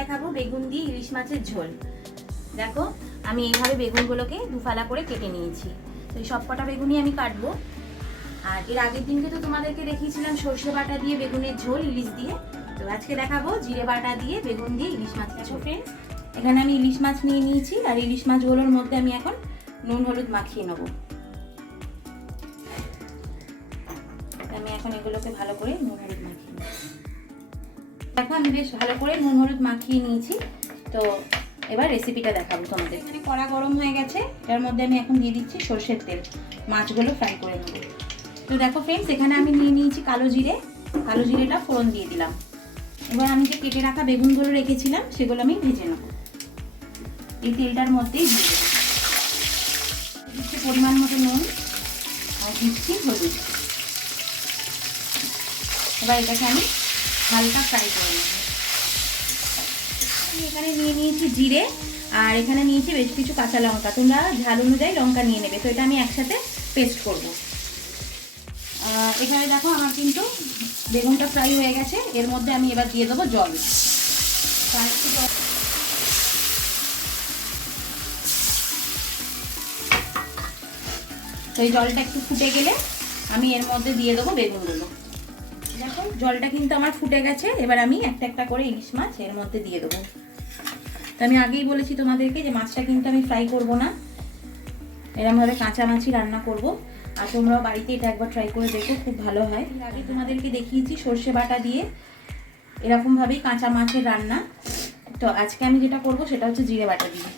দেখাবো বেগুন দিয়ে ইলিশ মাছের ঝোল। দেখো আমি এইভাবে বেগুনগুলোকে দুফালা করে কেটে নিয়েছি। তো এই সব কটা বেগুনই আমি কাটবো। আর এর আগের দিনকে তো তোমাদেরকে দেখিয়েছিলাম সর্ষে বাটা দিয়ে বেগুনের ঝোল ইলিশ দিয়ে। তো আজকে দেখাবো জিরে বাটা দিয়ে বেগুন দিয়ে ইলিশ মাছের ঝোল। ফ্রেন্ডস, এখানে আমি ইলিশ মাছ নিয়ে নিয়েছি আর ইলিশ মাছগুলোর মধ্যে আমি এখন নুন হলুদ মাখিয়ে নেবো। আমি এখন এগুলোকে ভালো করে নুন হলুদ মাখিয়ে নেব। দেখো আমি বেশ ভালো করে নুন হলুদ মাখিয়ে নিয়েছি। তো এবার রেসিপিটা দেখাবো তোমাদের। এখানে কড়া গরম হয়ে গেছে, এটার মধ্যে আমি এখন দিয়ে দিচ্ছি সর্ষের তেল, মাছগুলো ফ্রাই করে নেব। তো দেখো ফ্রেন্ডস, এখানে আমি নিয়ে নিয়েছি কালো জিরেটা ফোড়ন দিয়ে দিলাম। এবার আমি যে কেটে রাখা বেগুনগুলো রেখেছিলাম সেগুলো আমি ভেজে নেব এই তেলটার মধ্যেই। দিয়ে দেবো দিচ্ছি পরিমাণ মতো নুন আর দিচ্ছি হলুদ। এবার এটাকে আমি হালকা ফ্রাই করে নেব। আমি এখানে নিয়ে নিয়েছি জিরে আর এখানে নিয়েছি বেশ কিছু কাঁচা লঙ্কা। তোমরা ঝাল অনুযায়ী লঙ্কা নিয়ে নেবে। তো এটা আমি একসাথে পেস্ট করব। এখানে দেখো আমার কিন্তু বেগুনটা ফ্রাই হয়ে গেছে। এর মধ্যে আমি এবার দিয়ে দেবো জল। তো এই জলটা একটু ফুটে গেলে আমি এর মধ্যে দিয়ে দেবো বেগুনগুলো। দেখো জলটা কিন্তু আমার ফুটে গেছে। এবার আমি একটা একটা করে ইলিশ মাছ এর মধ্যে দিয়ে দেবো। তো আমি আগেই বলেছি তোমাদেরকে যে মাছটা কিন্তু আমি ফ্রাই করব না, এরকমভাবে কাঁচা মাছই রান্না করব। আর তোমরাও বাড়িতে এটা একবার ট্রাই করে দেখো, খুব ভালো হয়। আগে তোমাদেরকে দেখিয়েছি সর্ষে বাটা দিয়ে এরকমভাবেই কাঁচা মাছের রান্না। তো আজকে আমি যেটা করব সেটা হচ্ছে জিরে বাটা দিয়ে।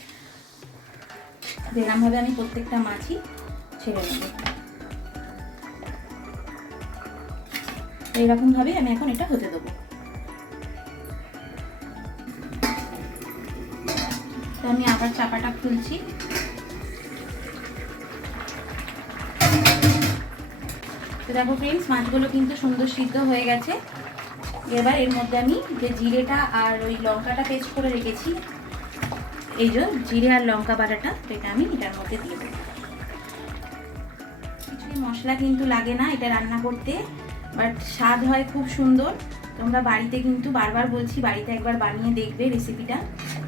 এরকমভাবে আমি প্রত্যেকটা মাছই ছেড়ে নেব। এইরকমভাবেই আমি এখন এটা হতে দেবো। তো আমি আবার চাপাটা খুলছি। তো দেখো ফ্রেন্ডস, মাছগুলো কিন্তু সুন্দর সিদ্ধ হয়ে গেছে। এবার এর মধ্যে আমি যে জিরেটা আর ওই লঙ্কাটা পেস্ট করে রেখেছি, এই যে জিরে আর লঙ্কা বাটাটা, তো এটা আমি এটার মধ্যে দিয়ে দেবো। কিছুই মশলা কিন্তু লাগে না এটা রান্না করতে, বাট স্বাদ হয় খুব সুন্দর। তোমরা বাড়িতে কিন্তু বারবার বলছি বাড়িতে একবার বানিয়ে দেখবে রেসিপিটা।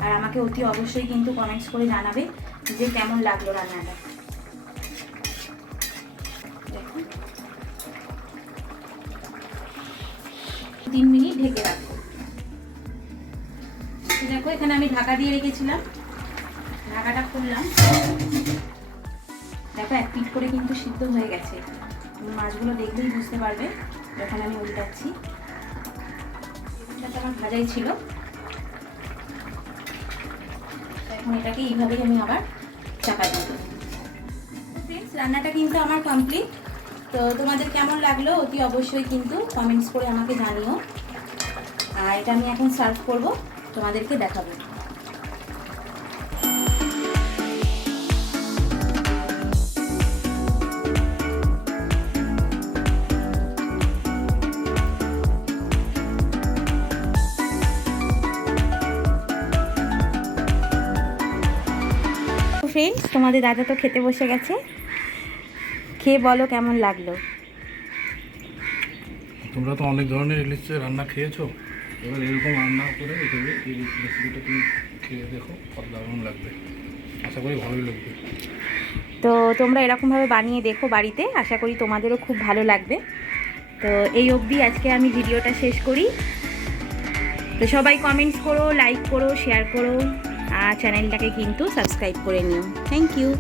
আর আমাকে অতি অবশ্যই কিন্তু কমেন্টস করে জানাবে যে কেমন লাগলো রান্নাটা। দেখো 3 মিনিট ঢেকে রাখবো। দেখো এখানে আমি ঢাকা দিয়ে রেখেছিলাম, ঢাকাটা খুললাম। দেখো এক পিঠ করে কিন্তু সিদ্ধ হয়ে গেছে। মাছগুলো দেখলেই বুঝতে পারবে যখন আমি উল্টাচ্ছি। এটা আমার ভাজাই ছিল। এখন এটাকে এইভাবেই আমি আবার চাপা দিয়ে দেবো। ফ্রেন্ডস, রান্নাটা কিন্তু আমার কমপ্লিট। তো তোমাদের কেমন লাগলো অতি অবশ্যই কিন্তু কমেন্টস করে আমাকে জানিও। আর এটা আমি এখন সার্ভ করব, তোমাদেরকে দেখাবো। ফ্রেন্ডস, তোমাদের দাদা তো খেতে বসে গেছে। খেয়ে বলো কেমন লাগলো। তোমরা তো অনেক ধরনের ইলিশ রান্না খেয়েছো, এবার এরকম রান্না করে এই রেসিপিটা তুমি খেয়ে দেখো, কত দারুণ লাগবে। আশা করি ভালোই লাগবে। তো তোমরা এরকমভাবে বানিয়ে দেখো বাড়িতে, আশা করি তোমাদেরও খুব ভালো লাগবে। তো এই অবধি আজকে আমি ভিডিওটা শেষ করি। তো সবাই কমেন্টস করো, লাইক করো, শেয়ার করো, আর চ্যানেলটাকে কিন্তু সাবস্ক্রাইব করে নিও। Thank you.